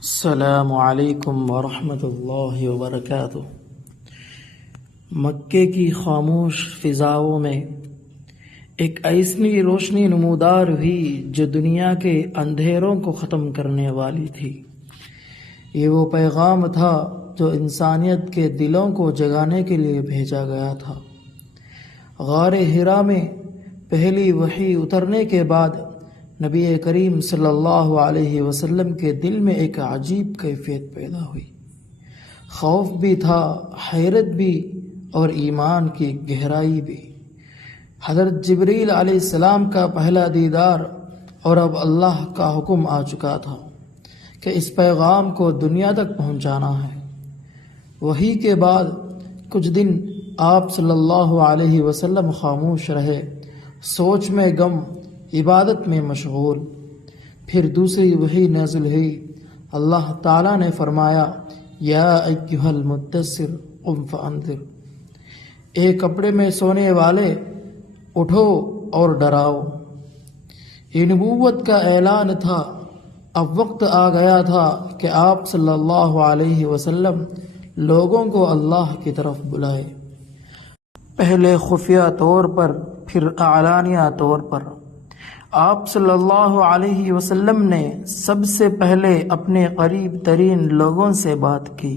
السلام علیکم ورحمۃ اللہ وبرکاتہ۔ مکے کی خاموش فضاؤں میں ایک ایسی روشنی نمودار ہوئی جو دنیا کے اندھیروں کو ختم کرنے والی تھی۔ یہ وہ پیغام تھا جو انسانیت کے دلوں کو جگانے کے لیے بھیجا گیا تھا۔ غار حرا میں پہلی وحی اترنے کے بعد نبی کریم صلی اللہ علیہ وسلم کے دل میں ایک عجیب کیفیت پیدا ہوئی۔ خوف بھی تھا، حیرت بھی، اور ایمان کی گہرائی بھی۔ حضرت جبریل علیہ السلام کا پہلا دیدار، اور اب اللہ کا حکم آ چکا تھا کہ اس پیغام کو دنیا تک پہنچانا ہے۔ وحی کے بعد کچھ دن آپ صلی اللہ علیہ وسلم خاموش رہے، سوچ میں گم، عبادت میں مشغول۔ پھر دوسری وحی نازل ہوئی۔ اللہ تعالیٰ نے فرمایا، یا ایھا المدثر قم فانذر، اے کپڑے میں سونے والے، اٹھو اور ڈراؤ۔ یہ نبوت کا اعلان تھا۔ اب وقت آ گیا تھا کہ آپ صلی اللہ علیہ وسلم لوگوں کو اللہ کی طرف بلائے، پہلے خفیہ طور پر، پھر اعلانیہ طور پر۔ آپ صلی اللہ علیہ وسلم نے سب سے پہلے اپنے قریب ترین لوگوں سے بات کی،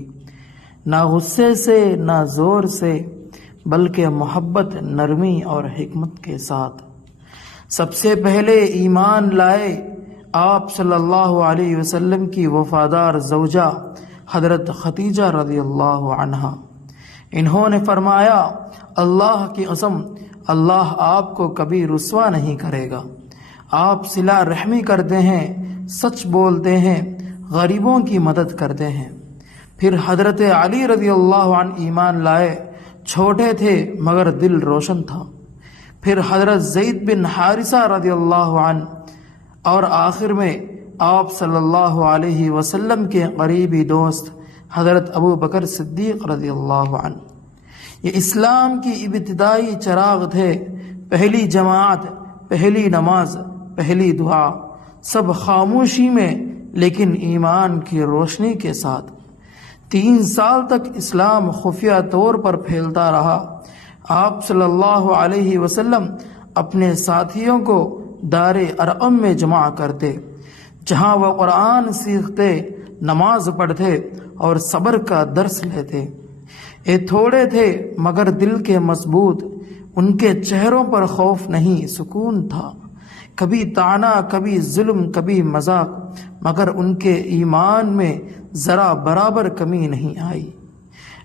نہ غصے سے نہ زور سے، بلکہ محبت، نرمی اور حکمت کے ساتھ۔ سب سے پہلے ایمان لائے آپ صلی اللہ علیہ وسلم کی وفادار زوجہ حضرت خدیجہ رضی اللہ عنہا۔ انہوں نے فرمایا، اللہ کی قسم، اللہ آپ کو کبھی رسوا نہیں کرے گا۔ آپ صلہ رحمی کرتے ہیں، سچ بولتے ہیں، غریبوں کی مدد کرتے ہیں۔ پھر حضرت علی رضی اللہ عنہ ایمان لائے، چھوٹے تھے مگر دل روشن تھا۔ پھر حضرت زید بن حارثہ رضی اللہ عنہ، اور آخر میں آپ صلی اللہ علیہ وسلم کے قریبی دوست حضرت ابو بکر صدیق رضی اللہ عنہ۔ یہ اسلام کی ابتدائی چراغ تھے، پہلی جماعت، پہلی نماز، پہلی دعا، سب خاموشی میں لیکن ایمان کی روشنی کے ساتھ۔ 3 سال تک اسلام خفیہ طور پر پھیلتا رہا۔ آپ صلی اللہ علیہ وسلم اپنے ساتھیوں کو دار ارقم میں جمع کرتے، جہاں وہ قرآن سیکھتے، نماز پڑھتے اور صبر کا درس لیتے۔ یہ تھوڑے تھے مگر دل کے مضبوط، ان کے چہروں پر خوف نہیں، سکون تھا۔ کبھی طعنہ، کبھی ظلم، کبھی مذاق، مگر ان کے ایمان میں ذرا برابر کمی نہیں آئی۔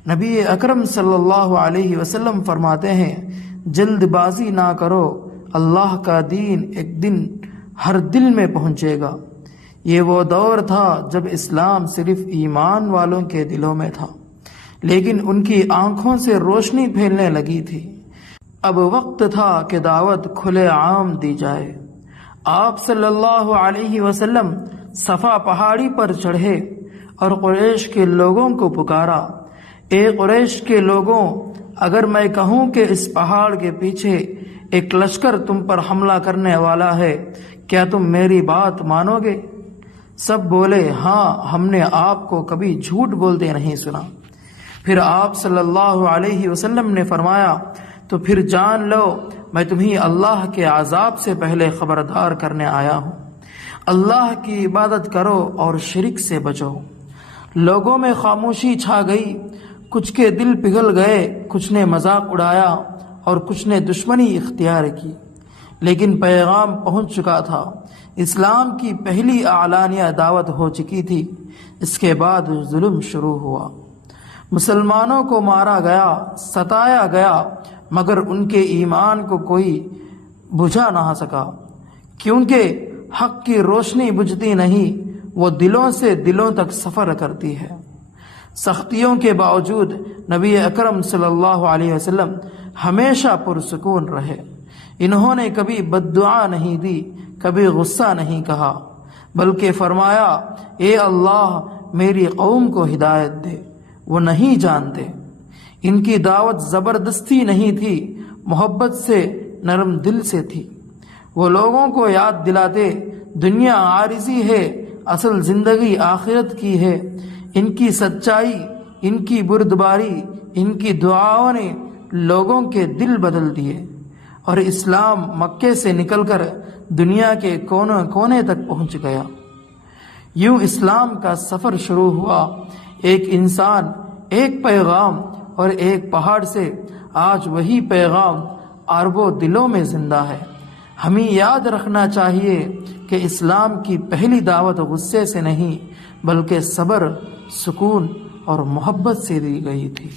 نبی اکرم صلی اللہ علیہ وسلم فرماتے ہیں، جلد بازی نہ کرو، اللہ کا دین ایک دن ہر دل میں پہنچے گا۔ یہ وہ دور تھا جب اسلام صرف ایمان والوں کے دلوں میں تھا، لیکن ان کی آنکھوں سے روشنی پھیلنے لگی تھی۔ اب وقت تھا کہ دعوت کھلے عام دی جائے۔ آپ صلی اللہ علیہ وسلم صفا پہاڑی پر چڑھے اور قریش کے لوگوں کو پکارا، اے قریش کے لوگوں، اگر میں کہوں کہ اس پہاڑ کے پیچھے ایک لشکر تم پر حملہ کرنے والا ہے، کیا تم میری بات مانو گے؟ سب بولے، ہاں، ہم نے آپ کو کبھی جھوٹ بولتے نہیں سنا۔ پھر آپ صلی اللہ علیہ وسلم نے فرمایا، تو پھر جان لو میں تمہیں اللہ کے عذاب سے پہلے خبردار کرنے آیا ہوں۔ اللہ کی عبادت کرو اور شرک سے بچو۔ لوگوں میں خاموشی چھا گئی، کچھ کے دل پگھل گئے، کچھ نے مذاق اڑایا اور کچھ نے دشمنی اختیار کی، لیکن پیغام پہنچ چکا تھا۔ اسلام کی پہلی اعلانیہ دعوت ہو چکی تھی۔ اس کے بعد ظلم شروع ہوا، مسلمانوں کو مارا گیا، ستایا گیا، مگر ان کے ایمان کو کوئی بجھا نہ سکا، کیونکہ حق کی روشنی بجھتی نہیں، وہ دلوں سے دلوں تک سفر کرتی ہے۔ سختیوں کے باوجود نبی اکرم صلی اللہ علیہ وسلم ہمیشہ پرسکون رہے۔ انہوں نے کبھی بد دعا نہیں دی، کبھی غصہ نہیں کہا، بلکہ فرمایا، اے اللہ میری قوم کو ہدایت دے، وہ نہیں جانتے۔ ان کی دعوت زبردستی نہیں تھی، محبت سے، نرم دل سے تھی۔ وہ لوگوں کو یاد دلاتے، دنیا عارضی ہے، اصل زندگی آخرت کی ہے۔ ان کی سچائی، ان کی بردباری، ان کی دعاؤں نے لوگوں کے دل بدل دیے، اور اسلام مکے سے نکل کر دنیا کے کونے کونے تک پہنچ گیا۔ یوں اسلام کا سفر شروع ہوا، ایک انسان، ایک پیغام اور ایک پہاڑ سے۔ آج وہی پیغام اربوں دلوں میں زندہ ہے۔ ہمیں یاد رکھنا چاہیے کہ اسلام کی پہلی دعوت غصے سے نہیں بلکہ صبر، سکون اور محبت سے دی گئی تھی۔